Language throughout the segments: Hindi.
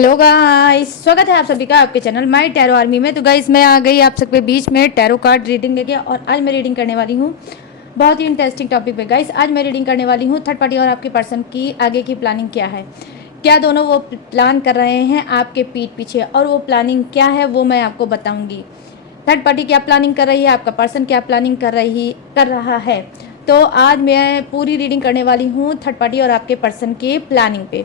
हेलो गाइस, स्वागत है आप सभी का आपके चैनल माय टैरो आर्मी में। तो गाइस मैं आ गई आप सबके बीच में टैरो कार्ड रीडिंग लेके, और आज मैं रीडिंग करने वाली हूँ बहुत ही इंटरेस्टिंग टॉपिक पे। गाइस आज मैं रीडिंग करने वाली हूँ थर्ड पार्टी और आपके पर्सन की आगे की प्लानिंग क्या है, क्या दोनों वो प्लान कर रहे हैं आपके पीठ पीछे, और वो प्लानिंग क्या है वो मैं आपको बताऊँगी। थर्ड पार्टी क्या प्लानिंग कर रही है, आपका पर्सन क्या प्लानिंग कर रहा है। तो आज मैं पूरी रीडिंग करने वाली हूँ थर्ड पार्टी और आपके पर्सन की प्लानिंग पे।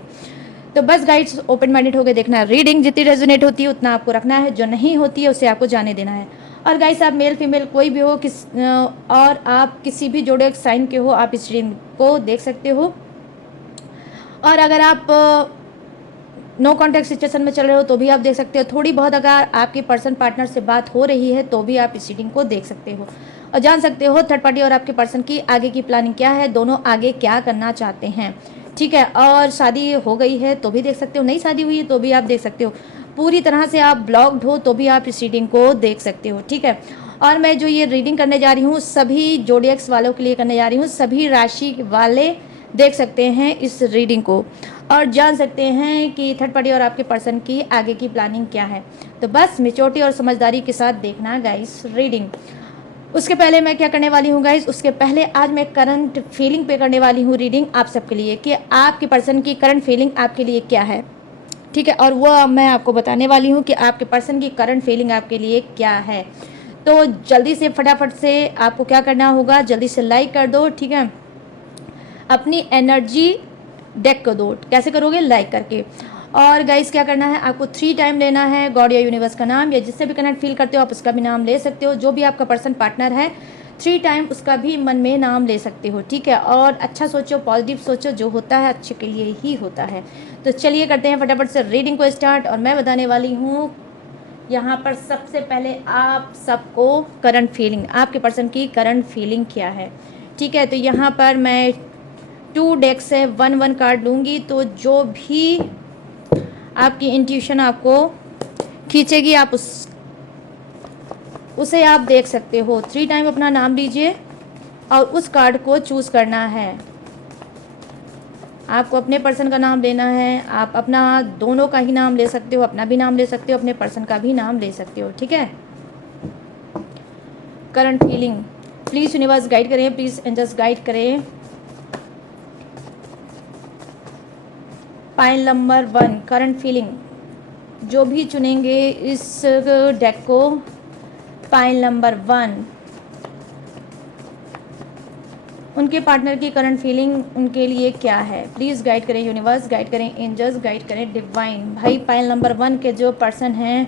तो बस गाइड्स ओपन माइंडेड होकर देखना है। रीडिंग जितनी रेजोनेट होती है उतना आपको रखना है, जो नहीं होती है उसे आपको जाने देना है। और गाइस आप मेल फीमेल कोई भी हो और आप किसी भी जोड़े साइन के हो, आप इस रीडिंग को देख सकते हो। और अगर आप नो कॉन्टैक्ट सिचुएशन में चल रहे हो तो भी आप देख सकते हो। थोड़ी बहुत अगर आपके पर्सन पार्टनर से बात हो रही है तो भी आप इस रीडिंग को देख सकते हो और जान सकते हो थर्ड पार्टी और आपके पर्सन की आगे की प्लानिंग क्या है, दोनों आगे क्या करना चाहते हैं। ठीक है, और शादी हो गई है तो भी देख सकते हो, नई शादी हुई है तो भी आप देख सकते हो, पूरी तरह से आप ब्लॉक्ड हो तो भी आप इस रीडिंग को देख सकते हो। ठीक है, और मैं जो ये रीडिंग करने जा रही हूँ सभी जोडियक्स वालों के लिए करने जा रही हूँ, सभी राशि वाले देख सकते हैं इस रीडिंग को और जान सकते हैं कि थर्ड पार्टी और आपके पर्सन की आगे की प्लानिंग क्या है। तो बस मेच्योरिटी और समझदारी के साथ देखना गाइस रीडिंग। उसके पहले मैं क्या करने वाली हूँ गाइस, उसके पहले आज मैं करंट फीलिंग पे करने वाली हूँ रीडिंग आप सबके लिए कि आपके पर्सन की करंट फीलिंग आपके लिए क्या है। ठीक है, और वो मैं आपको बताने वाली हूँ कि आपके पर्सन की करंट फीलिंग आपके लिए क्या है। तो जल्दी से फटाफट से आपको क्या करना होगा, जल्दी से लाइक कर दो। ठीक है, अपनी एनर्जी डेक कर दो। कैसे करोगे, लाइक करके। और गाइस क्या करना है, आपको 3 टाइम लेना है गॉड या यूनिवर्स का नाम, या जिससे भी कनेक्ट फील करते हो आप उसका भी नाम ले सकते हो। जो भी आपका पर्सन पार्टनर है 3 टाइम उसका भी मन में नाम ले सकते हो। ठीक है, और अच्छा सोचो, पॉजिटिव सोचो, जो होता है अच्छे के लिए ही होता है। तो चलिए करते हैं फटाफट से रीडिंग को स्टार्ट। और मैं बताने वाली हूँ यहाँ पर सबसे पहले आप सबको करंट फीलिंग, आपके पर्सन की करंट फीलिंग क्या है। ठीक है, तो यहाँ पर मैं 2 डेक से 1 कार्ड लूँगी, तो जो भी आपकी इंट्यूशन आपको खींचेगी आप उसे आप देख सकते हो। 3 टाइम अपना नाम लीजिए और उस कार्ड को चूज़ करना है। आपको अपने पर्सन का नाम लेना है, आप अपना दोनों का ही नाम ले सकते हो, अपना भी नाम ले सकते हो, अपने पर्सन का भी नाम ले सकते हो। ठीक है, current feeling please universe guide करें, प्लीज़ एंजल्स गाइड करें। पाइल नंबर 1 करंट फीलिंग, जो भी चुनेंगे इस डेक को, पाइल नंबर 1 उनके पार्टनर की करंट फीलिंग उनके लिए क्या है, प्लीज़ गाइड करें यूनिवर्स, गाइड करें एंजल्स, गाइड करें डिवाइन। भाई पाइल नंबर 1 के जो पर्सन हैं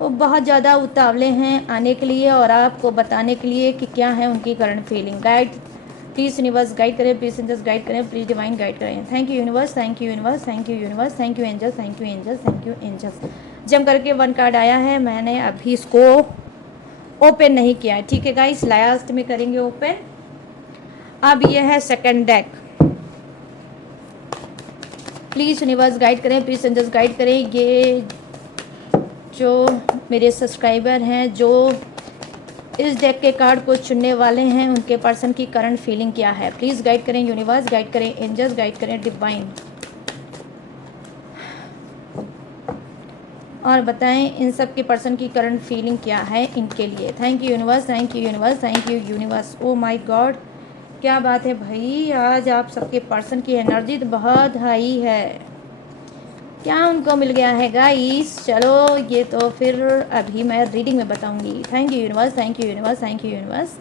वो बहुत ज़्यादा उतावले हैं आने के लिए और आपको बताने के लिए कि क्या है उनकी current feeling. Guide please universe guide करें, प्लीज़ एंजल्स गाइड करें, प्लीज़ डिवाइन गाइड करें। Thank you universe, thank you universe, thank you universe, thank you angels, thank you angels, thank you angels. जम करके 1 कार्ड आया है, मैंने अभी इसको ओपन नहीं किया है। ठीक है गाइस, लास्ट में करेंगे ओपन। अब ये है second deck, please universe guide करें, प्लीज़ एंजल्स गाइड करें। ये जो मेरे सब्सक्राइबर हैं जो इस डेक के कार्ड को चुनने वाले हैं उनके पर्सन की करंट फीलिंग क्या है, प्लीज़ गाइड करें यूनिवर्स, गाइड करें एंजल्स, गाइड करें डिवाइन, और बताएं इन सब के पर्सन की करंट फीलिंग क्या है इनके लिए। Thank you universe, thank you universe, thank you universe. Oh my God, क्या बात है भाई, आज आप सबके पर्सन की एनर्जी तो बहुत हाई है। क्या उनको मिल गया है गाइस, चलो ये तो फिर अभी मैं रीडिंग में बताऊंगी। Thank you universe, thank you universe, thank you universe,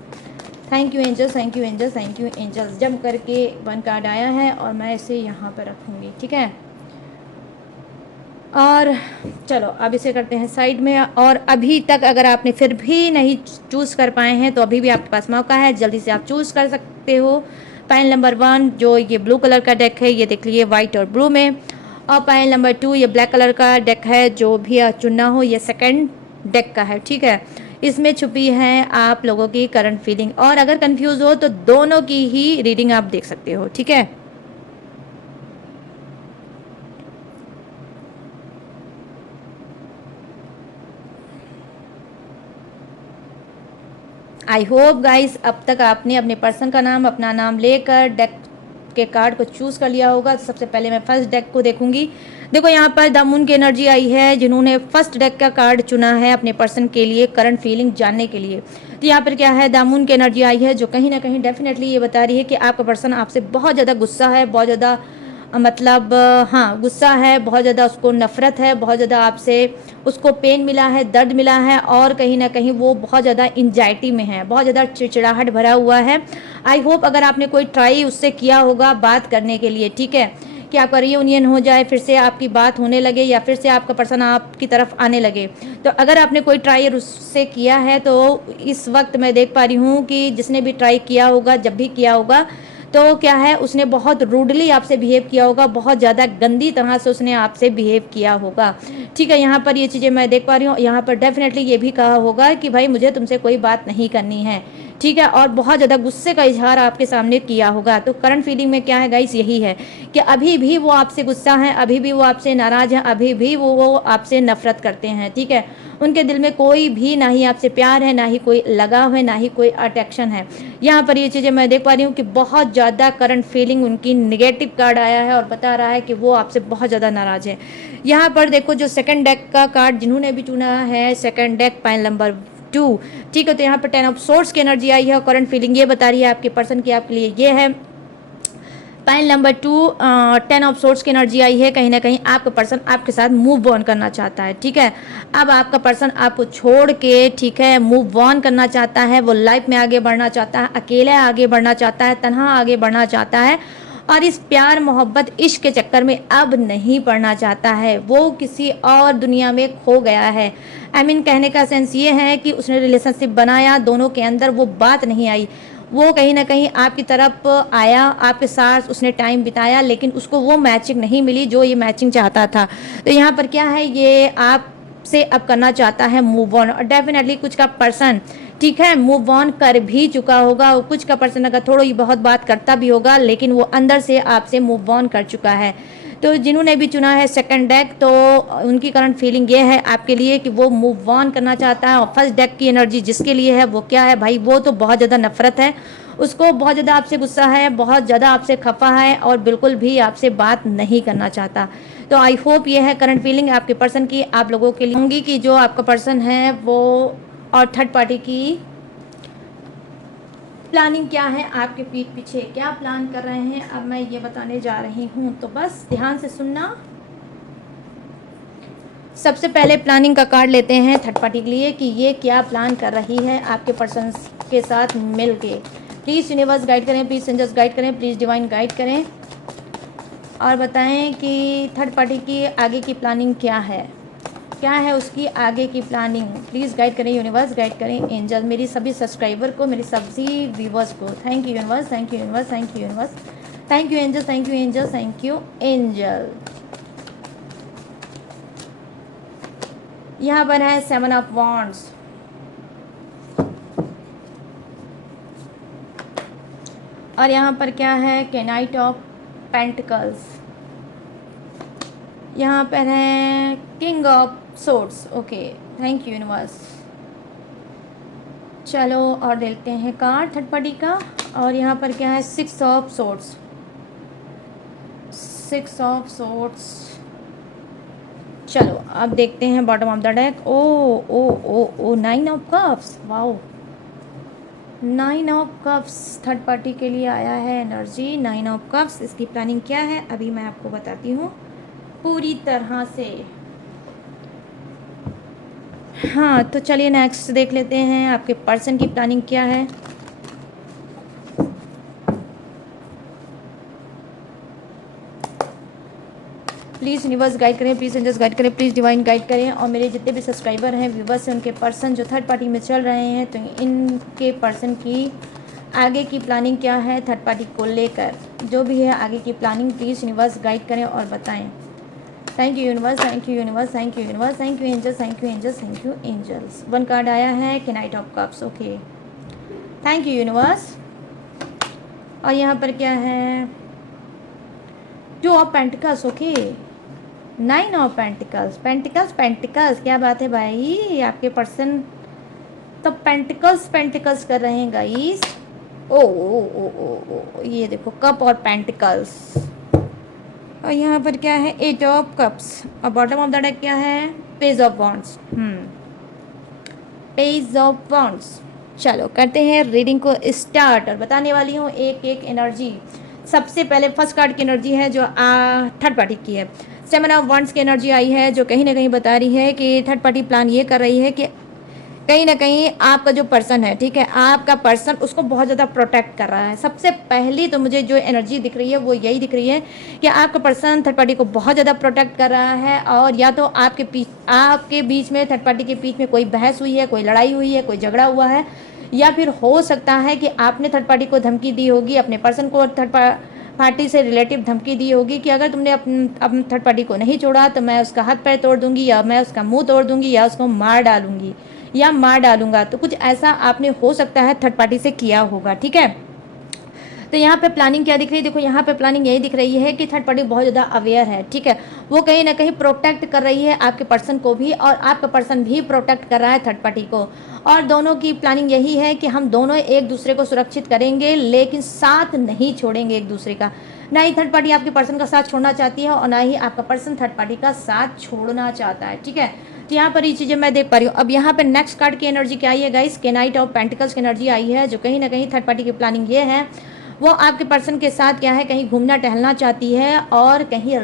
thank you angels, thank you angels, thank you angels. जम करके 1 कार्ड आया है और मैं इसे यहाँ पर रखूँगी। ठीक है, और चलो अब इसे करते हैं साइड में। और अभी तक अगर आपने फिर भी नहीं चूज़ कर पाए हैं तो अभी भी आपके पास मौका है, जल्दी से आप चूज़ कर सकते हो। पाइल नंबर 1 जो ये ब्लू कलर का डेक है, ये देख लीजिए वाइट और ब्लू में। और पाइल नंबर 2 ये ब्लैक कलर का डेक है, जो भी चुनना हो ये सेकंड डेक का है। ठीक है, इसमें छुपी है आप लोगों की करंट फीलिंग, और अगर कंफ्यूज हो तो दोनों की ही रीडिंग आप देख सकते हो। ठीक है, आई होप गाइस अब तक आपने अपने पर्सन का नाम, अपना नाम लेकर डेक के कार्ड को चूज़ कर लिया होगा। तो सबसे पहले मैं फर्स्ट डेक को देखूंगी। देखो यहाँ पर द मून की एनर्जी आई है, जिन्होंने फर्स्ट डेक का कार्ड चुना है अपने पर्सन के लिए करंट फीलिंग जानने के लिए। तो यहाँ पर क्या है, द मून की एनर्जी आई है, जो कहीं ना कहीं डेफिनेटली ये बता रही है कि आपका पर्सन आपसे बहुत ज़्यादा गुस्सा है, बहुत ज़्यादा मतलब हाँ गुस्सा है, बहुत ज़्यादा उसको नफ़रत है, बहुत ज़्यादा आपसे उसको पेन मिला है, दर्द मिला है, और कहीं ना कहीं वो बहुत ज़्यादा इंजाइटी में है, बहुत ज़्यादा चिड़चिड़ाहट भरा हुआ है। आई होप अगर आपने कोई ट्राई उससे किया होगा बात करने के लिए, ठीक है, कि आपका रियूनियन हो जाए, फिर से आपकी बात होने लगे, या फिर से आपका पर्सन आपकी तरफ आने लगे। तो अगर आपने कोई ट्राई उससे किया है तो इस वक्त मैं देख पा रही हूँ कि जिसने भी ट्राई किया होगा, जब भी किया होगा, तो क्या है, उसने बहुत रूडली आपसे बिहेव किया होगा, बहुत ज़्यादा गंदी तरह से उसने आपसे बिहेव किया होगा, ठीक है। यहाँ पर ये चीज़ें मैं देख पा रही हूँ। यहाँ पर डेफिनेटली ये भी कहा होगा कि भाई मुझे तुमसे कोई बात नहीं करनी है, ठीक है, और बहुत ज़्यादा गुस्से का इजहार आपके सामने किया होगा। तो करंट फीलिंग में क्या है गाइस, यही है कि अभी भी वो आपसे गुस्सा हैं, अभी भी वो आपसे नाराज़ हैं, अभी भी वो आपसे नफरत करते हैं, ठीक है। उनके दिल में कोई भी ना ही आपसे प्यार है, ना ही कोई लगाव है, ना ही कोई अट्रैक्शन है। यहाँ पर ये चीज़ें मैं देख पा रही हूँ कि बहुत ज़्यादा करंट फीलिंग उनकी नेगेटिव कार्ड आया है और बता रहा है कि वो आपसे बहुत ज़्यादा नाराज़ है। यहाँ पर देखो जो सेकंड डेक का कार्ड जिन्होंने भी चुना है, सेकंड डेक पाइल नंबर 2, ठीक है। तो यहाँ पर 10 ऑफ सोर्ड्स की एनर्जी आई है और करंट फीलिंग ये बता रही है आपके पर्सन की आपके लिए ये है पाइल नंबर 2, 10 ऑफ सोर्ड्स की एनर्जी आई है। कहीं ना कहीं आपका पर्सन आपके साथ मूव ऑन करना चाहता है, ठीक है। अब आपका पर्सन आपको छोड़ के, ठीक है, मूव ऑन करना चाहता है, वो लाइफ में आगे बढ़ना चाहता है, अकेले आगे बढ़ना चाहता है, तन्हा आगे बढ़ना चाहता है, और इस प्यार मोहब्बत इश्क के चक्कर में अब नहीं पड़ना चाहता है। वो किसी और दुनिया में खो गया है। आई मीन कहने का सेंस ये है कि उसने रिलेशनशिप बनाया, दोनों के अंदर वो बात नहीं आई, वो कहीं ना कहीं आपकी तरफ आया, आपके साथ उसने टाइम बिताया, लेकिन उसको वो मैचिंग नहीं मिली जो ये मैचिंग चाहता था। तो यहाँ पर क्या है, ये आपसे अब करना चाहता है मूव ऑन, और डेफिनेटली कुछ का पर्सन, ठीक है, मूव ऑन कर भी चुका होगा। कुछ का पर्सन अगर थोड़ी बहुत बात करता भी होगा, लेकिन वो अंदर से आपसे मूव ऑन कर चुका है। तो जिन्होंने भी चुना है सेकंड डेक, तो उनकी करंट फीलिंग ये है आपके लिए कि वो मूव ऑन करना चाहता है। और फर्स्ट डेक की एनर्जी जिसके लिए है वो क्या है भाई, वो तो बहुत ज़्यादा नफरत है, उसको बहुत ज़्यादा आपसे गुस्सा है, बहुत ज़्यादा आपसे खफा है, और बिल्कुल भी आपसे बात नहीं करना चाहता। तो आई होप ये है करंट फीलिंग आपके पर्सन की आप लोगों के लिए होंगी कि जो आपका पर्सन है वो, और थर्ड पार्टी की प्लानिंग क्या है, आपके पीठ पीछे क्या प्लान कर रहे हैं, अब मैं ये बताने जा रही हूँ, तो बस ध्यान से सुनना। सबसे पहले प्लानिंग का कार्ड लेते हैं थर्ड पार्टी के लिए कि ये क्या प्लान कर रही है आपके पर्सन के साथ मिल के। प्लीज़ यूनिवर्स गाइड करें, प्लीज़ एंजल्स गाइड करें, प्लीज़ डिवाइन गाइड करें, और बताएं कि थर्ड पार्टी की आगे की प्लानिंग क्या है, क्या है उसकी आगे की प्लानिंग। प्लीज़ गाइड करें यूनिवर्स, गाइड करें एंजल, मेरी सभी सब्सक्राइबर को, मेरी सभी व्यूवर्स को। Thank you universe, thank you universe, thank you universe, thank you angel, thank you angel, thank you angel. यहाँ पर है 7 ऑफ वॉन्ड्स, और यहाँ पर क्या है कि नाइट ऑफ पेंटिकल्स, यहाँ पर है king of swords. Okay, thank you universe. चलो और देखते हैं कार्ड थर्ड पार्टी का, और यहाँ पर क्या है 6 ऑफ सोर्ड्स, 6 ऑफ सोर्ड्स। चलो अब देखते हैं बॉटम ऑफ द डेक। ओ ओ ओ ओ 9 of cups, wow, 9 of cups third party के लिए आया है एनर्जी, 9 ऑफ कप्स। इसकी प्लानिंग क्या है अभी मैं आपको बताती हूँ पूरी तरह से। हाँ तो चलिए नेक्स्ट देख लेते हैं आपके पर्सन की प्लानिंग क्या है। प्लीज़ यूनिवर्स गाइड करें, प्लीज़ एंजल्स गाइड करें, प्लीज़ डिवाइन गाइड करें, और मेरे जितने भी सब्सक्राइबर हैं, व्यूवर्स हैं, उनके पर्सन जो थर्ड पार्टी में चल रहे हैं, तो इनके पर्सन की आगे की प्लानिंग क्या है थर्ड पार्टी को लेकर, जो भी है आगे की प्लानिंग प्लीज़ यूनिवर्स गाइड करें और बताएं। Thank you universe, thank you universe, thank you universe, thank you angels, thank you angels, thank you angels. 1 card आया है कि knight of cups. Okay, thank you universe. और यहाँ पर क्या है 2 of pentacles. Okay, 9 of pentacles, pentacles pentacles, क्या बात है भाई, आपके पर्सन तो पेंटिकल्स पेंटिकल्स कर रहे हैं गाइस। ओ ओ ओ ओ ओ, ये देखो कप और पेंटिकल्स, और यहाँ पर क्या है, एट ऑफ कप्स, और बॉटम ऑफ द डेक क्या है, page of wands. Page of wands. चलो करते हैं रीडिंग को स्टार्ट, और बताने वाली हूँ एक एक एनर्जी। सबसे पहले फर्स्ट कार्ड की एनर्जी है जो थर्ड पार्टी की है। सेवन ऑफ वॉन्ड्स की एनर्जी आई है जो कहीं ना कहीं बता रही है कि थर्ड पार्टी प्लान ये कर रही है कि कहीं ना कहीं आपका जो पर्सन है, ठीक है, आपका पर्सन उसको बहुत ज़्यादा प्रोटेक्ट कर रहा है। सबसे पहली तो मुझे जो एनर्जी दिख रही है वो यही दिख रही है कि आपका पर्सन थर्ड पार्टी को बहुत ज़्यादा प्रोटेक्ट कर रहा है, और या तो आपके बीच में, थर्ड पार्टी के बीच में कोई बहस हुई है, कोई लड़ाई हुई है, कोई झगड़ा हुआ है, या फिर हो सकता है कि आपने थर्ड पार्टी को धमकी दी होगी, अपने पर्सन को थर्ड पार्टी से रिलेटिव धमकी दी होगी कि अगर तुमने अपने थर्ड पार्टी को नहीं छोड़ा तो मैं उसका हाथ पैर तोड़ दूंगी, या मैं उसका मुंह तोड़ दूंगी, या उसको मार डालूंगी, या मार डालूंगा। तो कुछ ऐसा आपने हो सकता है थर्ड पार्टी से किया होगा, ठीक है। तो यहाँ पे प्लानिंग क्या दिख रही है, देखो यहाँ पे प्लानिंग यही दिख रही है कि थर्ड पार्टी बहुत ज़्यादा अवेयर है, ठीक है। वो कहीं ना कहीं प्रोटेक्ट कर रही है आपके पर्सन को भी, और आपका पर्सन भी प्रोटेक्ट कर रहा है थर्ड पार्टी को, और दोनों की प्लानिंग यही है कि हम दोनों एक दूसरे को सुरक्षित करेंगे, लेकिन साथ नहीं छोड़ेंगे एक दूसरे का। ना ही थर्ड पार्टी आपके पर्सन का साथ छोड़ना चाहती है, और ना ही आपका पर्सन थर्ड पार्टी का साथ छोड़ना चाहता है, ठीक है। तो यहाँ पर ये चीज़ें मैं देख पा रही हूँ। अब यहाँ पे नेक्स्ट कार्ड की एनर्जी क्या आई है गाइस, के नाइट ऑफ पेंटिकल्स की एनर्जी आई है जो कहीं ना कहीं थर्ड पार्टी की प्लानिंग ये है, वो आपके पर्सन के साथ क्या है, कहीं घूमना टहलना चाहती है, और कहीं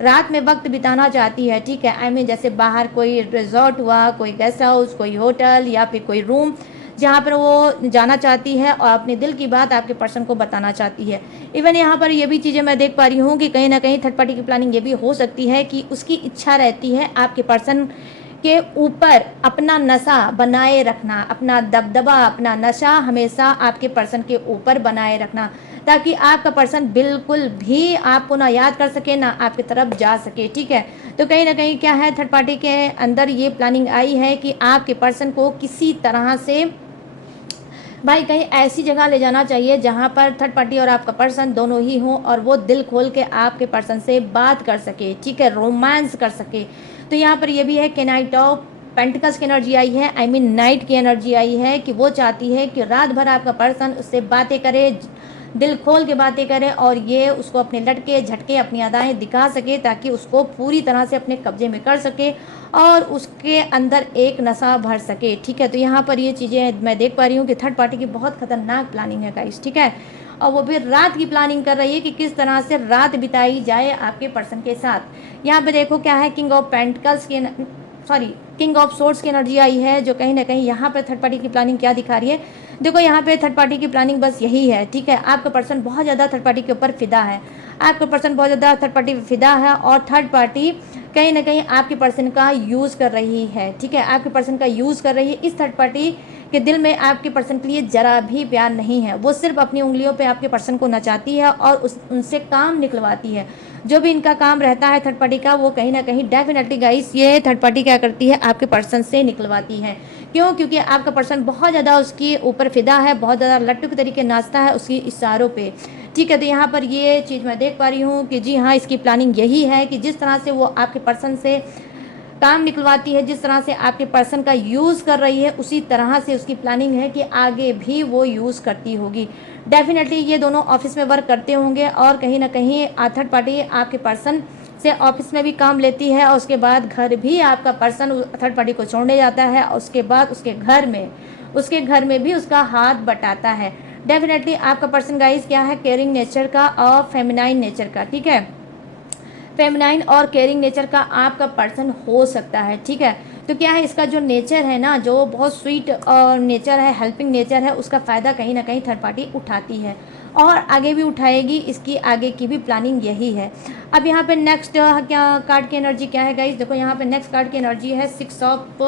रात में वक्त बिताना चाहती है, ठीक है। आई मीन जैसे बाहर कोई रिजॉर्ट हुआ, कोई गेस्ट हाउस, कोई होटल, या फिर कोई रूम जहाँ पर वो जाना चाहती है और अपने दिल की बात आपके पर्सन को बताना चाहती है। इवन यहाँ पर ये भी चीज़ें मैं देख पा रही हूँ कि कहीं ना कहीं थर्ड पार्टी की प्लानिंग ये भी हो सकती है कि उसकी इच्छा रहती है आपके पर्सन के ऊपर अपना नशा बनाए रखना, अपना दबदबा, अपना नशा हमेशा आपके पर्सन के ऊपर बनाए रखना, ताकि आपका पर्सन बिल्कुल भी आपको ना याद कर सके, ना आपकी तरफ जा सके, ठीक है। तो कहीं ना कहीं क्या है, थर्ड पार्टी के अंदर ये प्लानिंग आई है कि आपके पर्सन को किसी तरह से भाई कहीं ऐसी जगह ले जाना चाहिए जहाँ पर थर्ड पार्टी और आपका पर्सन दोनों ही हों, और वो दिल खोल के आपके पर्सन से बात कर सके, ठीक है, रोमांस कर सके। तो यहाँ पर ये भी है कि नाइट ऑफ पेंटिकल्स की एनर्जी आई है, आई मीन नाइट की एनर्जी आई है, कि वो चाहती है कि रात भर आपका पर्सन उससे बातें करे, दिल खोल के बातें करे, और ये उसको अपने लटके झटके, अपनी अदाएं दिखा सके, ताकि उसको पूरी तरह से अपने कब्जे में कर सके और उसके अंदर एक नशा भर सके, ठीक है। तो यहाँ पर ये चीज़ें मैं देख पा रही हूँ कि थर्ड पार्टी की बहुत खतरनाक प्लानिंग है गाइस, ठीक है। और वो भी रात की प्लानिंग कर रही है कि किस तरह से रात बिताई जाए आपके पर्सन के साथ। यहाँ पे देखो क्या है, किंग ऑफ पेंटिकल्स की किंग ऑफ सोर्ड्स की एनर्जी आई है जो कहीं ना कहीं यहाँ पर थर्ड पार्टी की प्लानिंग क्या दिखा रही है। देखो यहाँ पे थर्ड पार्टी की प्लानिंग बस यही है, ठीक है। आपका पर्सन बहुत ज़्यादा थर्ड पार्टी के ऊपर फिदा है, आपका पर्सन बहुत ज़्यादा थर्ड पार्टी फिदा है, और थर्ड पार्टी कहीं ना कहीं आपके पर्सन का यूज़ कर रही है, ठीक है, आपके पर्सन का यूज़ कर रही है। इस थर्ड पार्टी के दिल में आपके पर्सन के लिए जरा भी प्यार नहीं है, वो सिर्फ अपनी उंगलियों पे आपके पर्सन को नचाती है और उनसे काम निकलवाती है। जो भी इनका काम रहता है थर्ड पार्टी का, वो कहीं ना कहीं डेफिनेटली गाइस ये थर्ड पार्टी क्या करती है, आपके पर्सन से निकलवाती है। क्यों? क्योंकि आपका पर्सन बहुत ज़्यादा उसके ऊपर फिदा है, बहुत ज़्यादा लट्टू के तरीके नाचता है उसकी इशारों पे, ठीक है। तो यहाँ पर ये चीज़ मैं देख पा रही हूँ कि जी हाँ, इसकी प्लानिंग यही है कि जिस तरह से वो आपके पर्सन से काम निकलवाती है, जिस तरह से आपके पर्सन का यूज़ कर रही है, उसी तरह से उसकी प्लानिंग है कि आगे भी वो यूज़ करती होगी। डेफिनेटली ये दोनों ऑफिस में वर्क करते होंगे, और कहीं ना कहीं थर्ड पार्टी आपके पर्सन से ऑफिस में भी काम लेती है, और उसके बाद घर भी आपका पर्सन थर्ड पार्टी को छोड़ने जाता है, और उसके बाद उसके घर में भी उसका हाथ बटाता है। डेफिनेटली आपका पर्सन गाइस क्या है, केयरिंग नेचर का और फेमिनाइन नेचर का, ठीक है, फेमिनाइन और केयरिंग नेचर का आपका पर्सन हो सकता है, ठीक है। तो क्या है, इसका जो नेचर है ना, जो बहुत स्वीट और नेचर है, हेल्पिंग नेचर है, उसका फ़ायदा कहीं ना कहीं थर्ड पार्टी उठाती है, और आगे भी उठाएगी। इसकी आगे की भी प्लानिंग यही है। अब यहाँ पे नेक्स्ट क्या कार्ड की एनर्जी क्या है गाइस, देखो यहाँ पे नेक्स्ट कार्ड की एनर्जी है सिक्स ऑफ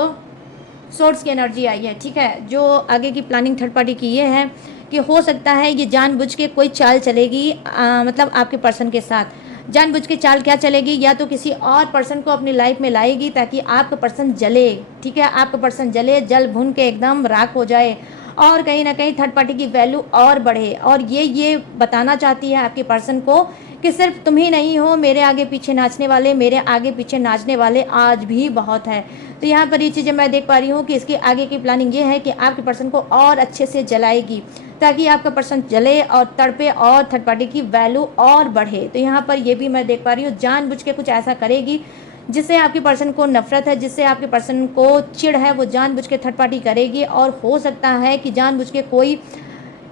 सोर्ड्स की एनर्जी आई है, ठीक है। जो आगे की प्लानिंग थर्ड पार्टी की ये है कि हो सकता है ये जानबूझ के कोई चाल चलेगी, मतलब आपके पर्सन के साथ जानबूझ के चाल क्या चलेगी, या तो किसी और पर्सन को अपनी लाइफ में लाएगी ताकि आपका पर्सन जले, ठीक है, आपका पर्सन जले, जल भून के एकदम राख हो जाए, और कहीं ना कहीं थर्ड पार्टी की वैल्यू और बढ़े। और ये बताना चाहती है आपके पर्सन को कि सिर्फ तुम ही नहीं हो मेरे आगे पीछे नाचने वाले, मेरे आगे पीछे नाचने वाले आज भी बहुत है। तो यहाँ पर ये चीज़ें मैं देख पा रही हूँ कि इसकी आगे की प्लानिंग ये है कि आपके पर्सन को और अच्छे से जलाएगी, ताकि आपका पर्सन जले और तड़पे और थर्ड पार्टी की वैल्यू और बढ़े। तो यहाँ पर ये भी मैं देख पा रही हूँ, जानबूझ के कुछ ऐसा करेगी जिससे आपके पर्सन को नफरत है, जिससे आपके पर्सन को चिढ़ है, वो जानबूझ के थर्ड पार्टी करेगी। और हो सकता है कि जानबूझ के कोई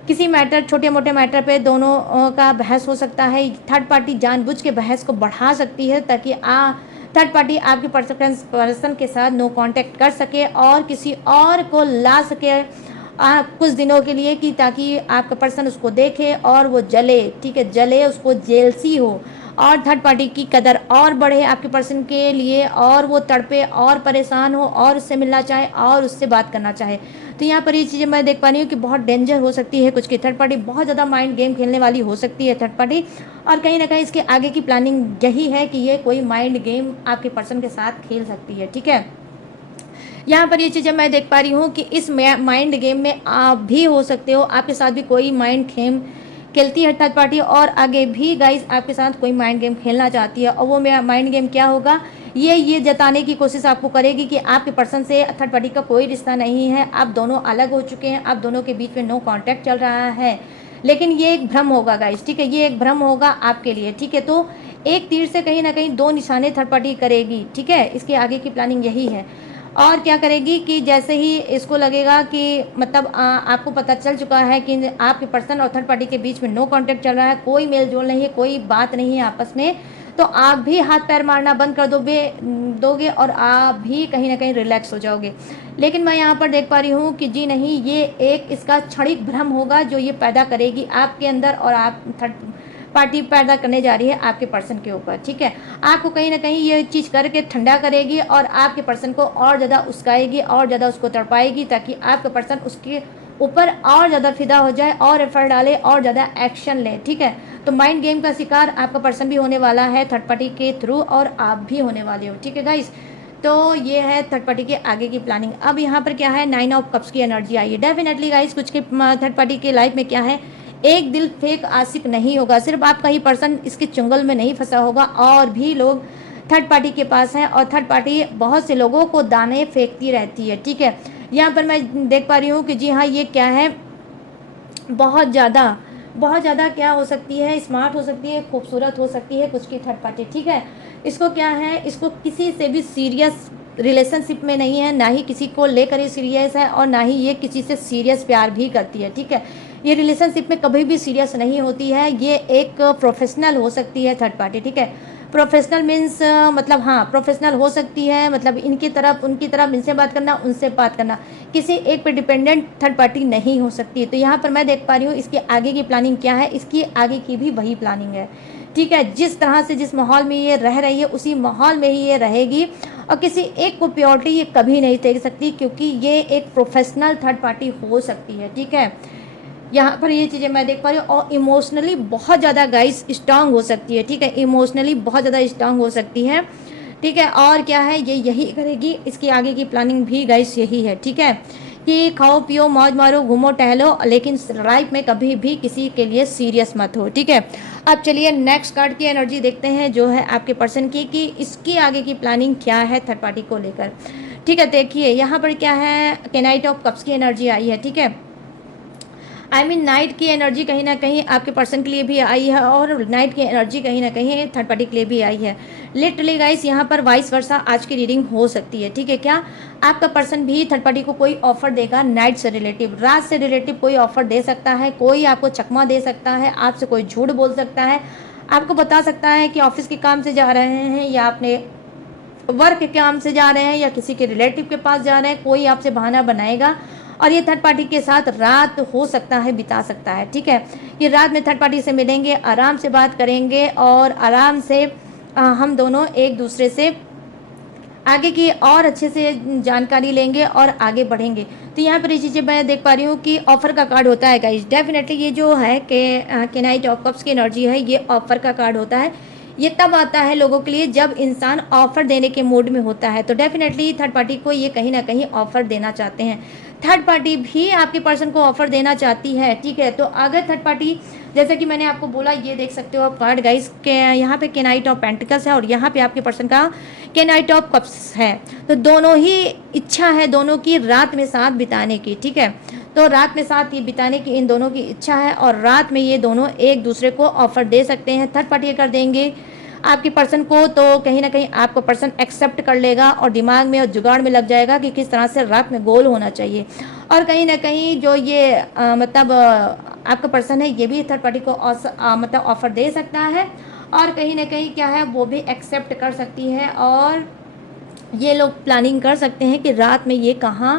किसी मैटर, छोटे मोटे मैटर पे दोनों का बहस हो सकता है। थर्ड पार्टी जानबूझ के बहस को बढ़ा सकती है ताकि थर्ड पार्टी आपके पर्सन के साथ नो कांटेक्ट कर सके और किसी और को ला सके कुछ दिनों के लिए, कि ताकि आपका पर्सन उसको देखे और वो जले, ठीक है, जले, उसको जेलसी हो और थर्ड पार्टी की कदर और बढ़े आपके पर्सन के लिए, और वो तड़पे और परेशान हो और उससे मिलना चाहे और उससे बात करना चाहे। तो यहाँ पर ये चीज़ें मैं देख पा रही हूँ कि बहुत डेंजर हो सकती है कुछ की थर्ड पार्टी, बहुत ज़्यादा माइंड गेम खेलने वाली हो सकती है थर्ड पार्टी। और कहीं ना कहीं इसके आगे की प्लानिंग यही है कि ये कोई माइंड गेम आपके पर्सन के साथ खेल सकती है, ठीक है। यहाँ पर ये चीज़ें मैं देख पा रही हूँ कि इस माइंड गेम में आप भी हो सकते हो, आपके साथ भी कोई माइंड गेम खेलती है थर्ड पार्टी, और आगे भी गाइस आपके साथ कोई माइंड गेम खेलना चाहती है। और वो मेरा माइंड गेम क्या होगा, ये जताने की कोशिश आपको करेगी कि आपके पर्सन से थर्ड पार्टी का कोई रिश्ता नहीं है, आप दोनों अलग हो चुके हैं, आप दोनों के बीच में नो कांटेक्ट चल रहा है। लेकिन ये एक भ्रम होगा गाइस, ठीक है, ये एक भ्रम होगा आपके लिए, ठीक है। तो एक तीर से कहीं ना कहीं दो निशाने थर्ड पार्टी करेगी, ठीक है, इसके आगे की प्लानिंग यही है। और क्या करेगी कि जैसे ही इसको लगेगा कि मतलब आपको पता चल चुका है कि आपके पर्सन और थर्ड पार्टी के बीच में नो कांटेक्ट चल रहा है, कोई मेल जोल नहीं है, कोई बात नहीं है आपस में, तो आप भी हाथ पैर मारना बंद कर दोगे और आप भी कहीं ना कहीं रिलैक्स हो जाओगे। लेकिन मैं यहाँ पर देख पा रही हूँ कि जी नहीं, ये एक इसका क्षणिक भ्रम होगा जो ये पैदा करेगी आपके अंदर, और आप थर्ड पार्टी पैदा करने जा रही है आपके पर्सन के ऊपर, ठीक है। आपको कहीं ना कहीं ये चीज़ करके ठंडा करेगी और आपके पर्सन को और ज़्यादा उस्काएगी और ज़्यादा उसको तड़पाएगी, ताकि आपका पर्सन उसके ऊपर और ज़्यादा फिदा हो जाए और एफर्ट डाले और ज़्यादा एक्शन ले, ठीक है। तो माइंड गेम का शिकार आपका पर्सन भी होने वाला है थर्ड पार्टी के थ्रू, और आप भी होने वाले हो, ठीक है गाइस। तो ये है थर्ड पार्टी के आगे की प्लानिंग। अब यहाँ पर क्या है, 9 ऑफ कप्स की एनर्जी आई है। डेफिनेटली गाइस कुछ के थर्ड पार्टी के लाइफ में क्या है, एक दिल फेक आशिक नहीं होगा, सिर्फ आपका ही पर्सन इसके चुंगल में नहीं फंसा होगा, और भी लोग थर्ड पार्टी के पास हैं, और थर्ड पार्टी बहुत से लोगों को दाने फेंकती रहती है, ठीक है। यहाँ पर मैं देख पा रही हूँ कि जी हाँ, ये क्या है, बहुत ज़्यादा क्या हो सकती है, स्मार्ट हो सकती है, खूबसूरत हो सकती है कुछ की थर्ड पार्टी, ठीक है। इसको क्या है, इसको किसी से भी सीरियस रिलेशनशिप में नहीं है, ना ही किसी को लेकर ये सीरियस है, और ना ही ये किसी से सीरियस प्यार भी करती है, ठीक है। ये रिलेशनशिप में कभी भी सीरियस नहीं होती है, ये एक प्रोफेशनल हो सकती है थर्ड पार्टी, ठीक है। प्रोफेशनल मीन्स मतलब हाँ, प्रोफेशनल हो सकती है, मतलब उनकी तरफ इनसे बात करना, उनसे बात करना, किसी एक पे डिपेंडेंट थर्ड पार्टी नहीं हो सकती। तो यहाँ पर मैं देख पा रही हूँ इसके आगे की प्लानिंग क्या है, इसकी आगे की भी वही प्लानिंग है, ठीक है। जिस तरह से जिस माहौल में ये रह रही है उसी माहौल में ही ये रहेगी, और किसी एक को प्योरिटी ये कभी नहीं दे सकती, क्योंकि ये एक प्रोफेशनल थर्ड पार्टी हो सकती है, ठीक है। यहाँ पर ये चीज़ें मैं देख पा रही हूँ, और इमोशनली बहुत ज़्यादा गाइस स्ट्रांग हो सकती है, ठीक है, इमोशनली बहुत ज़्यादा स्ट्रांग हो सकती है, ठीक है। और क्या है, ये यही करेगी, इसकी आगे की प्लानिंग भी गाइस यही है, ठीक है, कि खाओ पियो मौज मारो घूमो टहलो, लेकिन लाइफ में कभी भी किसी के लिए सीरियस मत हो, ठीक है। अब चलिए नेक्स्ट कार्ड की एनर्जी देखते हैं जो है आपके पर्सन की, कि इसकी आगे की प्लानिंग क्या है थर्ड पार्टी को लेकर, ठीक है। देखिए यहाँ पर क्या है, नाइट ऑफ कप्स की एनर्जी आई है, ठीक है। नाइट की एनर्जी कहीं ना कहीं आपके पर्सन के लिए भी आई है, और नाइट की एनर्जी कहीं ना कहीं थर्ड पार्टी के लिए भी आई है। लिटरली गाइस यहाँ पर वाइस वर्सा आज की रीडिंग हो सकती है, ठीक है। क्या आपका पर्सन भी थर्ड पार्टी को कोई ऑफर देगा, नाइट से रिलेटिव, रात से रिलेटिव कोई ऑफर दे सकता है, कोई आपको चकमा दे सकता है, आपसे कोई झूठ बोल सकता है, आपको बता सकता है कि ऑफिस के काम से जा रहे हैं या अपने वर्क के काम से जा रहे हैं या किसी के रिलेटिव के पास जा रहे हैं, कोई आपसे बहाना बनाएगा, और ये थर्ड पार्टी के साथ रात हो सकता है बिता सकता है, ठीक है। ये रात में थर्ड पार्टी से मिलेंगे, आराम से बात करेंगे, और आराम से हम दोनों एक दूसरे से आगे की और अच्छे से जानकारी लेंगे और आगे बढ़ेंगे। तो यहाँ पर ये चीज़ें मैं देख पा रही हूँ कि ऑफर का कार्ड होता है गाइस। डेफिनेटली ये जो है कि नाइट ऑफ कप्स की एनर्जी है, ये ऑफर का कार्ड होता है। ये तब आता है लोगों के लिए जब इंसान ऑफर देने के मूड में होता है, तो डेफिनेटली थर्ड पार्टी को ये कहीं ना कहीं ऑफर देना चाहते हैं। थर्ड पार्टी भी आपके पर्सन को ऑफर देना चाहती है, ठीक है। तो अगर थर्ड पार्टी, जैसे कि मैंने आपको बोला, ये देख सकते हो आप कार्ड गाइस के, यहाँ पे नाइट ऑफ पेंटिकल्स है और यहाँ पे आपके पर्सन का नाइट ऑफ कप्स है। तो दोनों ही इच्छा है दोनों की रात में साथ बिताने की, ठीक है। तो रात में साथ ये बिताने की इन दोनों की इच्छा है और रात में ये दोनों एक दूसरे को ऑफर दे सकते हैं। थर्ड पार्टी कर देंगे आपके पर्सन को, तो कहीं ना कहीं आपका पर्सन एक्सेप्ट कर लेगा और दिमाग में और जुगाड़ में लग जाएगा कि किस तरह से रात में गोल होना चाहिए। और कहीं ना कहीं जो ये मतलब आपका पर्सन है, ये भी थर्ड पार्टी को मतलब ऑफर दे सकता है और कहीं ना कहीं क्या है वो भी एक्सेप्ट कर सकती है और ये लोग प्लानिंग कर सकते हैं कि रात में ये कहाँ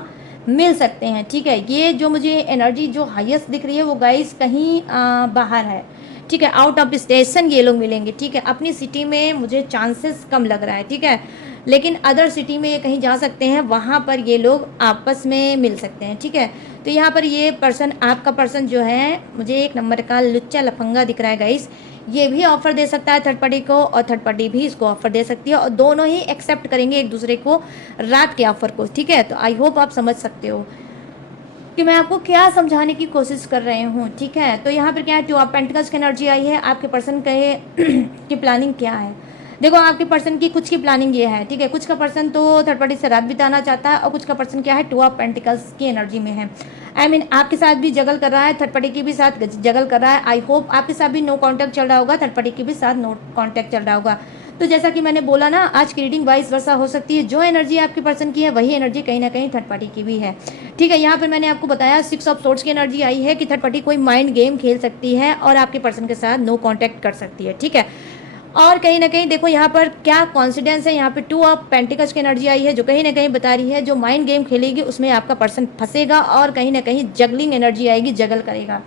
मिल सकते हैं, ठीक है। ये जो मुझे एनर्जी जो हाईएस्ट दिख रही है वो गाइस कहीं बाहर है, ठीक है। आउट ऑफ स्टेशन ये लोग मिलेंगे, ठीक है। अपनी सिटी में मुझे चांसेस कम लग रहा है, ठीक है, लेकिन अदर सिटी में ये कहीं जा सकते हैं, वहाँ पर ये लोग आपस में मिल सकते हैं, ठीक है। तो यहाँ पर ये पर्सन, आपका पर्सन जो है, मुझे एक नंबर का लुच्चा लफंगा दिख रहा है गाइस। ये भी ऑफर दे सकता है थर्ड पार्टी को और थर्ड पार्टी भी इसको ऑफर दे सकती है और दोनों ही एक्सेप्ट करेंगे एक दूसरे को रात के ऑफर को, ठीक है। तो आई होप आप समझ सकते हो कि मैं आपको क्या समझाने की कोशिश कर रहे हूँ, ठीक है। तो यहाँ पर क्या है, टू ऑफ पेंटिकल्स की एनर्जी आई है। आपके पर्सन कहे कि प्लानिंग क्या है, देखो आपके पर्सन की कुछ की प्लानिंग ये है, ठीक है। कुछ का पर्सन तो थर्ड पार्टी से रात बिताना चाहता है और कुछ का पर्सन क्या है, टू ऑफ पेंटिकल्स की एनर्जी में है। आई मीन आपके साथ भी जगल कर रहा है, थर्ड पार्टी की भी साथ जगल कर रहा है। आई होप आपके साथ भी नो कांटेक्ट चल रहा होगा, थर्ड पार्टी के भी साथ नो कांटेक्ट चल रहा होगा। तो जैसा कि मैंने बोला ना, आज की रीडिंग वाइस वर्सा हो सकती है। जो एनर्जी आपके पर्सन की है वही एनर्जी कहीं ना कहीं थर्ड पार्टी की भी है, ठीक है। यहाँ पर मैंने आपको बताया 6 ऑफ सोर्ड्स की एनर्जी आई है कि थर्ड पार्टी कोई माइंड गेम खेल सकती है और आपके पर्सन के साथ नो कांटेक्ट कर सकती है, ठीक है। और कहीं ना कहीं देखो यहाँ पर क्या कॉन्फिडेंस है, यहाँ पे 2 ऑफ पेंटिकल्स की एनर्जी आई है जो कहीं ना कहीं बता रही है जो माइंड गेम खेलेगी उसमें आपका पर्सन फंसेगा और कहीं ना कहीं जगलिंग एनर्जी आएगी, जगल करेगा,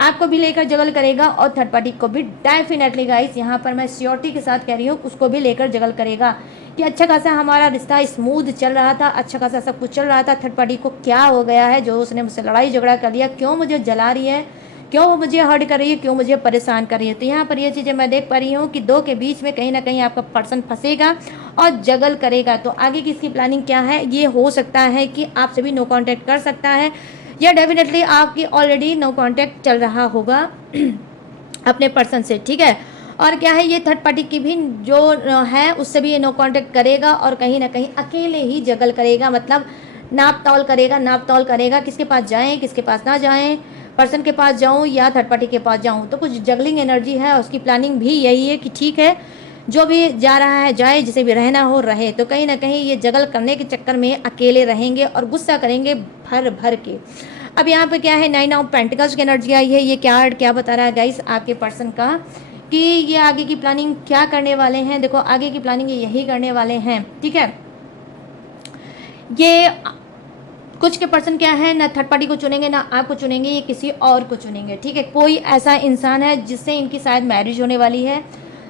आपको भी लेकर जगल करेगा और थर्ड पार्टी को भी डेफिनेटली गाइस, यहाँ पर मैं श्योरिटी के साथ कह रही हूँ, उसको भी लेकर जगल करेगा कि अच्छा खासा हमारा रिश्ता स्मूथ चल रहा था, अच्छा खासा सब कुछ चल रहा था, थर्ड पार्टी को क्या हो गया है जो उसने मुझसे लड़ाई झगड़ा कर लिया, क्यों मुझे जला रही है, क्यों वो मुझे हर्ट कर रही है, क्यों मुझे परेशान कर रही है। तो यहाँ पर ये चीज़ें मैं देख पा रही हूँ कि दो के बीच में कहीं ना कहीं आपका पर्सन फंसेगा और जगल करेगा। तो आगे की इसकी प्लानिंग क्या है, ये हो सकता है कि आपसे भी नो कांटेक्ट कर सकता है या डेफिनेटली आपकी ऑलरेडी नो कांटेक्ट चल रहा होगा अपने पर्सन से, ठीक है। और क्या है, ये थर्ड पार्टी की भी जो है उससे भी ये नो कांटेक्ट करेगा और कहीं ना कहीं अकेले ही जगल करेगा, मतलब नाप तौल करेगा किसके पास जाएं किसके पास ना जाएं, पर्सन के पास जाऊं या थर्ड पार्टी के पास जाऊं। तो कुछ जगलिंग एनर्जी है, उसकी प्लानिंग भी यही है कि ठीक है जो भी जा रहा है जाए, जिसे भी रहना हो रहे। तो कहीं ना कहीं ये जगल करने के चक्कर में अकेले रहेंगे और गुस्सा करेंगे भर भर के। अब यहाँ पे क्या है, 9 ऑफ पेंटिकल्स की एनर्जी आई है। ये क्या बता रहा है गाइस आपके पर्सन का कि ये आगे की प्लानिंग क्या करने वाले हैं। देखो आगे की प्लानिंग ये यही करने वाले हैं, ठीक है। ये कुछ के पर्सन क्या है, ना थर्ड पार्टी को चुनेंगे ना आपको चुनेंगे, ये किसी और को चुनेंगे, ठीक है। कोई ऐसा इंसान है जिससे इनकी शायद मैरिज होने वाली है,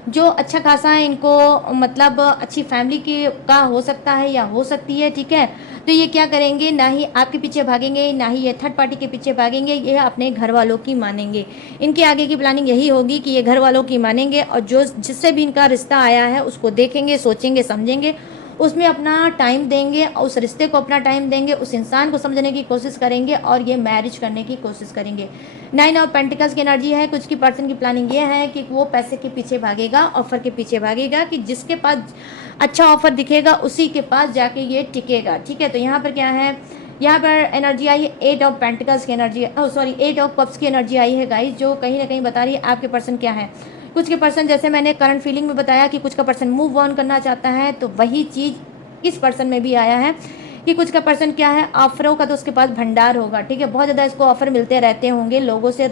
जो अच्छा खासा है, इनको मतलब अच्छी फैमिली की का हो सकता है या हो सकती है, ठीक है। तो ये क्या करेंगे, ना ही आपके पीछे भागेंगे ना ही ये थर्ड पार्टी के पीछे भागेंगे, ये अपने घर वालों की मानेंगे। इनकी आगे की प्लानिंग यही होगी कि ये घर वालों की मानेंगे और जो जिससे भी इनका रिश्ता आया है उसको देखेंगे, सोचेंगे, समझेंगे, उसमें अपना टाइम देंगे, उस रिश्ते को अपना टाइम देंगे, उस इंसान को समझने की कोशिश करेंगे और ये मैरिज करने की कोशिश करेंगे। 9 ऑफ पेंटिकल्स की एनर्जी है। कुछ की पर्सन की प्लानिंग ये है कि वो पैसे के पीछे भागेगा, ऑफर के पीछे भागेगा, कि जिसके पास अच्छा ऑफर दिखेगा उसी के पास जाके ये टिकेगा, ठीक है। तो यहाँ पर क्या है, यहाँ पर एनर्जी आई है 8 ऑफ पेंटिकल्स की एनर्जी, 8 ऑफ कप्स की एनर्जी आई है गाइस, जो कहीं ना कहीं बता रही है आपके पर्सन क्या है। कुछ के पर्सन, जैसे मैंने करंट फीलिंग में बताया कि कुछ का पर्सन मूव ऑन करना चाहता है, तो वही चीज़ इस पर्सन में भी आया है कि कुछ का पर्सन क्या है, ऑफरों का तो उसके पास भंडार होगा, ठीक है। बहुत ज़्यादा इसको ऑफर मिलते रहते होंगे लोगों से,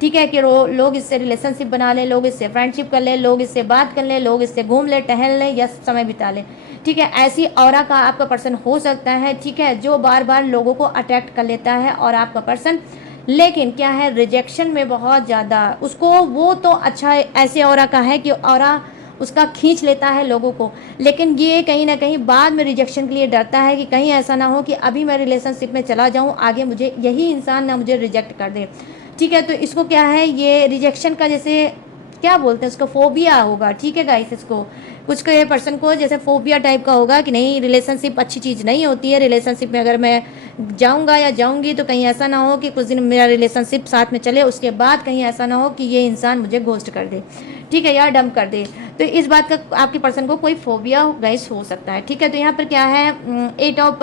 ठीक है, कि लोग इससे रिलेशनशिप बना लें, लोग इससे फ्रेंडशिप कर लें, लोग इससे बात कर लें, लोग इससे घूम लें, टहल लें या समय बिता लें, ठीक है। ऐसी ऑरा का आपका पर्सन हो सकता है, ठीक है, जो बार बार लोगों को अट्रैक्ट कर लेता है और आपका पर्सन, लेकिन क्या है, रिजेक्शन में बहुत ज़्यादा उसको, वो तो अच्छा ऐसे ऑरा का है कि ऑरा उसका खींच लेता है लोगों को, लेकिन ये कहीं ना कहीं बाद में रिजेक्शन के लिए डरता है कि कहीं ऐसा ना हो कि अभी मैं रिलेशनशिप में चला जाऊं, आगे मुझे यही इंसान ना मुझे रिजेक्ट कर दे, ठीक है। तो इसको क्या है, ये रिजेक्शन का जैसे क्या बोलते हैं उसको, फोबिया होगा, ठीक है गाइस। इसको कुछ के पर्सन को जैसे फोबिया टाइप का होगा कि नहीं, रिलेशनशिप अच्छी चीज़ नहीं होती है, रिलेशनशिप में अगर मैं जाऊंगा या जाऊंगी तो कहीं ऐसा ना हो कि कुछ दिन मेरा रिलेशनशिप साथ में चले, उसके बाद कहीं ऐसा ना हो कि ये इंसान मुझे घोस्ट कर दे, ठीक है, या डंप कर दे। तो इस बात का आपके पर्सन को कोई फोबिया गाइस हो सकता है, ठीक है। तो यहाँ पर क्या है, 8 ऑफ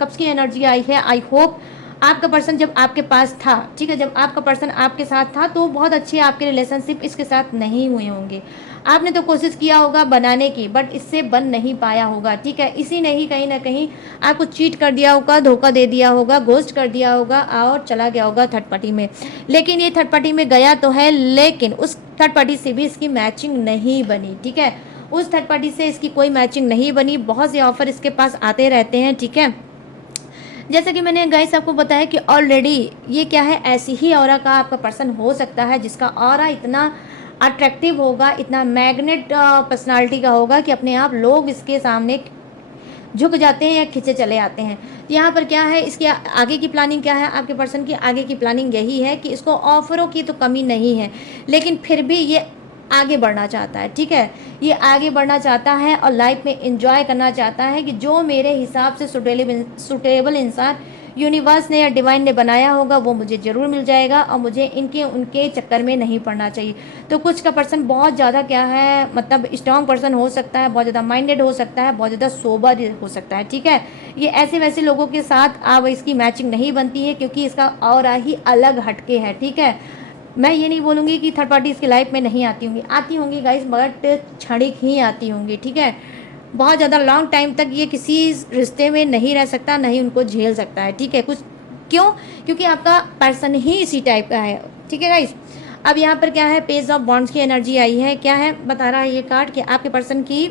कप्स की एनर्जी आई है। आई होप आपका पर्सन जब आपके पास था, ठीक है, जब आपका पर्सन आपके साथ था तो बहुत अच्छे आपके रिलेशनशिप इसके साथ नहीं हुए होंगे। आपने तो कोशिश किया होगा बनाने की, बट इससे बन नहीं पाया होगा, ठीक है। इसी ने ही कहीं ना कहीं आपको चीट कर दिया होगा, धोखा दे दिया होगा, घोस्ट कर दिया होगा और चला गया होगा थर्ड पार्टी में। लेकिन ये थर्ड पार्टी में गया तो है, लेकिन उस थर्ड पार्टी से भी इसकी मैचिंग नहीं बनी, ठीक है। उस थर्ड पार्टी से इसकी कोई मैचिंग नहीं बनी। बहुत से ऑफर इसके पास आते रहते हैं, ठीक है। जैसे कि मैंने गाइस आपको बताया कि ऑलरेडी ये क्या है, ऐसी ही ऑरा का आपका पर्सन हो सकता है जिसका ऑरा इतना अट्रैक्टिव होगा, इतना मैग्नेट पर्सनालिटी का होगा कि अपने आप लोग इसके सामने झुक जाते हैं या खिंचे चले आते हैं। यहाँ पर क्या है, इसकी आगे की प्लानिंग क्या है, आपके पर्सन की आगे की प्लानिंग यही है कि इसको ऑफरों की तो कमी नहीं है, लेकिन फिर भी ये आगे बढ़ना चाहता है, ठीक है। ये आगे बढ़ना चाहता है और लाइफ में एंजॉय करना चाहता है कि जो मेरे हिसाब से सुटेबल इंसान यूनिवर्स ने या डिवाइन ने बनाया होगा वो मुझे ज़रूर मिल जाएगा और मुझे इनके उनके चक्कर में नहीं पड़ना चाहिए। तो कुछ का पर्सन बहुत ज़्यादा क्या है, मतलब स्ट्रॉन्ग पर्सन हो सकता है, बहुत ज़्यादा माइंडेड हो सकता है, बहुत ज़्यादा सोबर हो सकता है, ठीक है। ये ऐसे वैसे लोगों के साथ अब इसकी मैचिंग नहीं बनती है क्योंकि इसका ऑरा ही अलग हटके है, ठीक है। मैं ये नहीं बोलूँगी कि थर्ड पार्टी इसकी लाइफ में नहीं आती होंगी गाइस, बट क्षणिक ही आती होंगी, ठीक है। बहुत ज़्यादा लॉन्ग टाइम तक ये किसी रिश्ते में नहीं रह सकता, नहीं उनको झेल सकता है, ठीक है। कुछ क्यों, क्योंकि आपका पर्सन ही इसी टाइप का है, ठीक है गाइस। अब यहाँ पर क्या है, पेज ऑफ बॉन्ड्स की एनर्जी आई है। क्या है बता रहा है ये कार्ड कि आपके पर्सन की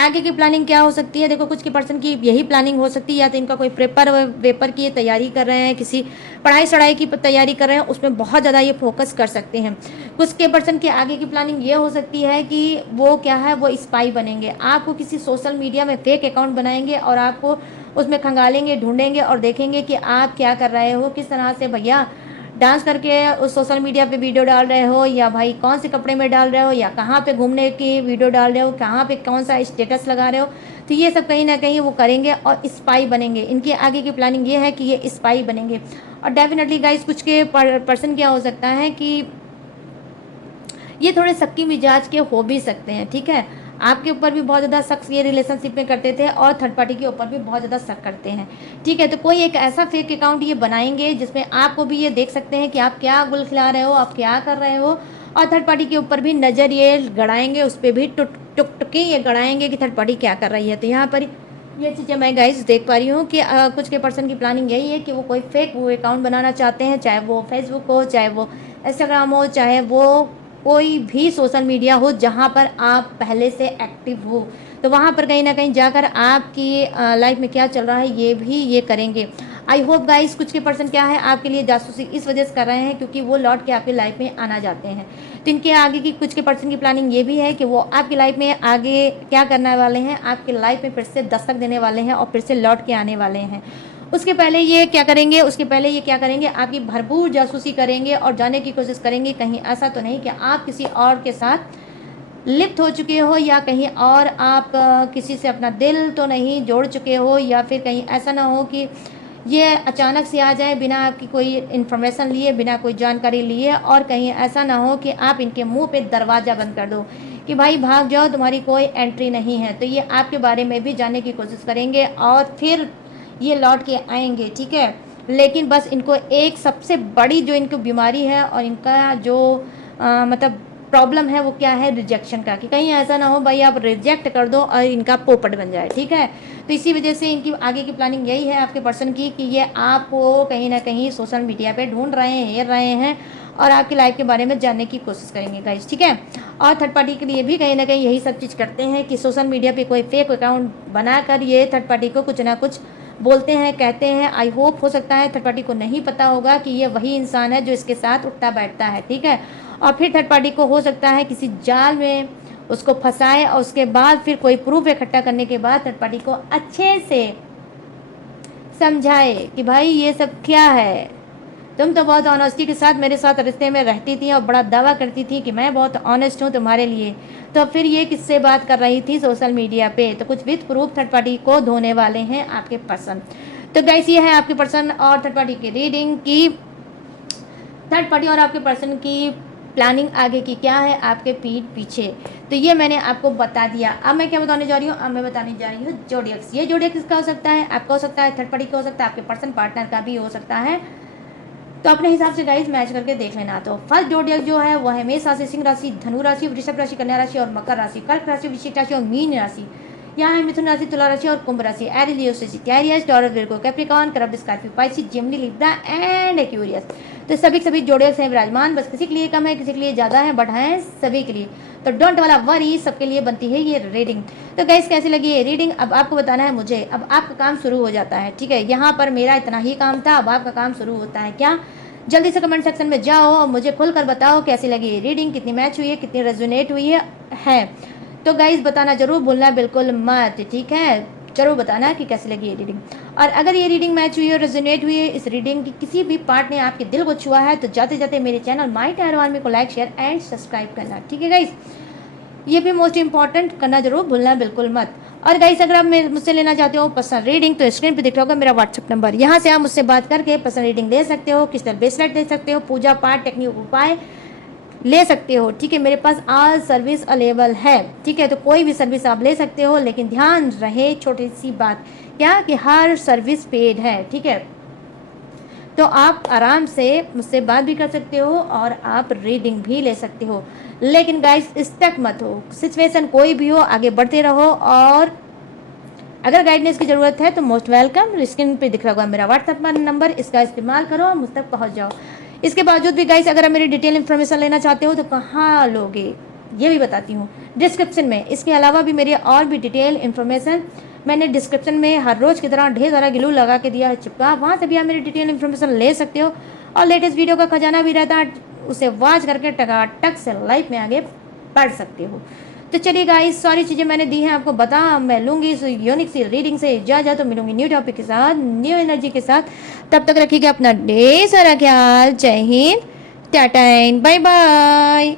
आगे की प्लानिंग क्या हो सकती है। देखो कुछ के पर्सन की यही प्लानिंग हो सकती है, या तो इनका कोई पेपर की तैयारी कर रहे हैं, किसी पढ़ाई सढ़ाई की तैयारी कर रहे हैं, उसमें बहुत ज़्यादा ये फोकस कर सकते हैं। कुछ के पर्सन की आगे की प्लानिंग ये हो सकती है कि वो क्या है, वो स्पाई बनेंगे, आपको किसी सोशल मीडिया में फेक अकाउंट बनाएंगे और आपको उसमें खंगालेंगे, ढूंढेंगे और देखेंगे कि आप क्या कर रहे हो, किस तरह से भैया डांस करके उस सोशल मीडिया पे वीडियो डाल रहे हो, या भाई कौन से कपड़े में डाल रहे हो, या कहाँ पे घूमने की वीडियो डाल रहे हो, कहाँ पे कौन सा स्टेटस लगा रहे हो। तो ये सब कहीं ना कहीं वो करेंगे और स्पाई बनेंगे। इनकी आगे की प्लानिंग ये है कि ये स्पाई बनेंगे। और डेफिनेटली गाइस कुछ के पर्सन क्या हो सकता है कि ये थोड़े शक्की मिजाज के हो भी सकते हैं, ठीक है। आपके ऊपर भी बहुत ज़्यादा शक ये रिलेशनशिप में करते थे और थर्ड पार्टी के ऊपर भी बहुत ज़्यादा शक करते हैं, ठीक है। तो कोई एक ऐसा फेक अकाउंट ये बनाएंगे जिसमें आपको भी ये देख सकते हैं कि आप क्या गुल खिला रहे हो, आप क्या कर रहे हो, और थर्ड पार्टी के ऊपर भी नज़र ये गड़ाएंगे, उस पर भी टुकटुकी ये गड़ाएंगे कि थर्ड पार्टी क्या कर रही है। तो यहाँ पर ये चीज़ें मैं गाइस देख पा रही हूँ कि कुछ के पर्सन की प्लानिंग यही है कि वो कोई फेक वो अकाउंट बनाना चाहते हैं, चाहे वो फेसबुक हो, चाहे वो इंस्टाग्राम हो, चाहे वो कोई भी सोशल मीडिया हो जहाँ पर आप पहले से एक्टिव हो। तो वहाँ पर कहीं ना कहीं जाकर आपकी लाइफ में क्या चल रहा है ये भी ये करेंगे। आई होप गाइस कुछ के पर्सन क्या है आपके लिए जासूसी इस वजह से कर रहे हैं क्योंकि वो लौट के आपकी लाइफ में आना चाहते हैं। तो इनके आगे की कुछ के पर्सन की प्लानिंग ये भी है कि वो आपकी लाइफ में आगे क्या करने वाले हैं, आपकी लाइफ में फिर से दस्तक देने वाले हैं और फिर से लौट के आने वाले हैं। उसके पहले ये क्या करेंगे, आपकी भरपूर जासूसी करेंगे और जाने की कोशिश करेंगे कहीं ऐसा तो नहीं कि आप किसी और के साथ लिप्त हो चुके हो, या कहीं और आप किसी से अपना दिल तो नहीं जोड़ चुके हो, या फिर कहीं ऐसा ना हो कि ये अचानक से आ जाए बिना आपकी कोई इन्फॉर्मेशन लिए, बिना कोई जानकारी लिए, और कहीं ऐसा ना हो कि आप इनके मुंह पे दरवाज़ा बंद कर दो कि भाई भाग जाओ, तुम्हारी कोई एंट्री नहीं है। तो ये आपके बारे में भी जानने की कोशिश करेंगे और फिर ये लौट के आएंगे, ठीक है। लेकिन बस इनको एक सबसे बड़ी जो इनको बीमारी है और इनका जो मतलब प्रॉब्लम है वो क्या है, रिजेक्शन का, कि कहीं ऐसा ना हो भाई आप रिजेक्ट कर दो और इनका पोपट बन जाए, ठीक है। तो इसी वजह से इनकी आगे की प्लानिंग यही है आपके पर्सन की कि ये आपको कहीं ना कहीं सोशल मीडिया पे ढूंढ रहे हैं, हेर रहे हैं और आपकी लाइफ के बारे में जानने की कोशिश करेंगे गाइस, ठीक है। और थर्ड पार्टी के लिए भी कहीं ना कहीं यही सब चीज़ करते हैं कि सोशल मीडिया पे कोई फेक अकाउंट बनाकर ये थर्ड पार्टी को कुछ ना कुछ बोलते हैं, कहते हैं। आई होप हो सकता है थर्ड पार्टी को नहीं पता होगा कि ये वही इंसान है जो इसके साथ उठता बैठता है, ठीक है। और फिर थर्ड पार्टी को हो सकता है किसी जाल में उसको फंसाए और उसके बाद फिर कोई प्रूफ इकट्ठा करने के बाद थर्ड पार्टी को अच्छे से समझाए कि भाई ये सब क्या है, तुम तो बहुत ऑनेस्टी के साथ मेरे साथ रिश्ते में रहती थी और बड़ा दावा करती थी कि मैं बहुत ऑनेस्ट हूँ तुम्हारे लिए, तो फिर ये किससे बात कर रही थी सोशल मीडिया पे? तो कुछ विद प्रूफ थर्ड पार्टी को धोने वाले हैं आपके पर्सन। तो गाइस ये है आपके पर्सन और थर्ड पार्टी की रीडिंग की, थर्ड पार्टी और आपके पर्सन की प्लानिंग आगे की क्या है आपके पीठ पीछे। तो ये मैंने आपको बता दिया। अब मैं क्या बताने जा रही हूँ? अब मैं बताने जा रही हूँ जोडियक्स। ये जोडियक्स किसका हो सकता है? आपका हो सकता है, थर्ड पार्टी का हो सकता है, आपके पर्सन पार्टनर का भी हो सकता है। तो अपने हिसाब से गाइस मैच करके देख लेना। तो फर्स्ट जोडियक जो है वो है मेष राशि, सिंह राशि, धनु राशि, वृषभ राशि, कन्या राशि और मकर राशि, कर्क राशि, वृश्चिक राशि और मीन राशि। यहाँ है मिथुन राशि, तुला राशि और कुंभ राशि, एरिस, लियो, सजिटेरियस, टॉरस, विर्गो, कैप्रिकॉर्न, करब, Scorpio, Pisces, Gemini, Libra and Aquarius. तो सभी जोडियक्स हैं विराजमान, बस किसी के लिए कम है किसी के लिए ज़्यादा है, बट हैं सभी के लिए। तो डोंट वाला वरी, सबके लिए बनती है ये रीडिंग। तो गाइस कैसी लगी ये रीडिंग अब आपको बताना है मुझे। अब आपका काम शुरू हो जाता है, ठीक है? यहाँ पर मेरा इतना ही काम था, अब आपका काम शुरू होता है। क्या? जल्दी से कमेंट सेक्शन में जाओ और मुझे खुलकर बताओ कैसी लगी ये रीडिंग, कितनी मैच हुई है, कितनी रेजोनेट हुई है। तो गाइस बताना जरूर भूलना बिल्कुल मत, ठीक है? जरूर बताना कि कैसी लगी ये रीडिंग। और अगर ये रीडिंग मैच हुई है, रेजोनेट हुई है, इस रीडिंग की किसी भी पार्ट ने आपके दिल को छुआ है, तो जाते जाते मेरे चैनल माय टैरो आर्मी को लाइक, शेयर एंड सब्सक्राइब करना, ठीक है गाइस? ये भी मोस्ट इंपॉर्टेंट करना जरूर भूलना बिल्कुल मत। और गाइस अगर आप मुझसे लेना चाहते हो पर्सनल रीडिंग तो स्क्रीन पे दिख रहा होगा मेरा व्हाट्सअप नंबर, यहाँ से आप मुझसे बात करके पर्सनल रीडिंग ले सकते हो, क्रिस्टल ब्रेसलेट ले सकते हो, पूजा पाठ टेक्निक उपाय ले सकते हो, ठीक है? मेरे पास ऑल सर्विस अवेलेबल है, ठीक है? तो कोई भी सर्विस आप ले सकते हो, लेकिन ध्यान रहे छोटी सी बात, क्या कि हर सर्विस पेड है, ठीक है? तो आप आराम से मुझसे बात भी कर सकते हो और आप रीडिंग भी ले सकते हो, लेकिन गाइस स्टक मत हो, सिचुएशन कोई भी हो आगे बढ़ते रहो। और अगर गाइडेंस की ज़रूरत है तो मोस्ट वेलकम, स्क्रीन पे दिख रहा होगा मेरा व्हाट्सएप नंबर, इसका इस्तेमाल करो और मुझ तक पहुंच जाओ। इसके बावजूद भी गाइस अगर आप मेरी डिटेल इन्फॉर्मेशन लेना चाहते हो तो कहाँ लोगे ये भी बताती हूँ, डिस्क्रिप्शन में। इसके अलावा भी मेरी और भी डिटेल इन्फॉर्मेशन मैंने डिस्क्रिप्शन में हर रोज़ की तरह ढेर सारा ग्लू लगा के दिया है चिपका, वहाँ से भी आप मेरी डिटेल इन्फॉर्मेशन ले सकते हो। और लेटेस्ट वीडियो का खजाना भी रहता है, उसे वॉच करके टकाटक से लाइफ में आगे बढ़ सकते हो। तो चलिए गाइस सारी चीज़ें मैंने दी हैं आपको बता, मैं लूँगी इस यूनिक सी रीडिंग से इजाज़त, तो मिलूंगी न्यू टॉपिक के साथ, न्यू एनर्जी के साथ। तब तक रखिएगा अपना ढेर सारा ख्याल। जय हिंद, टाटा एंड बाय बाय।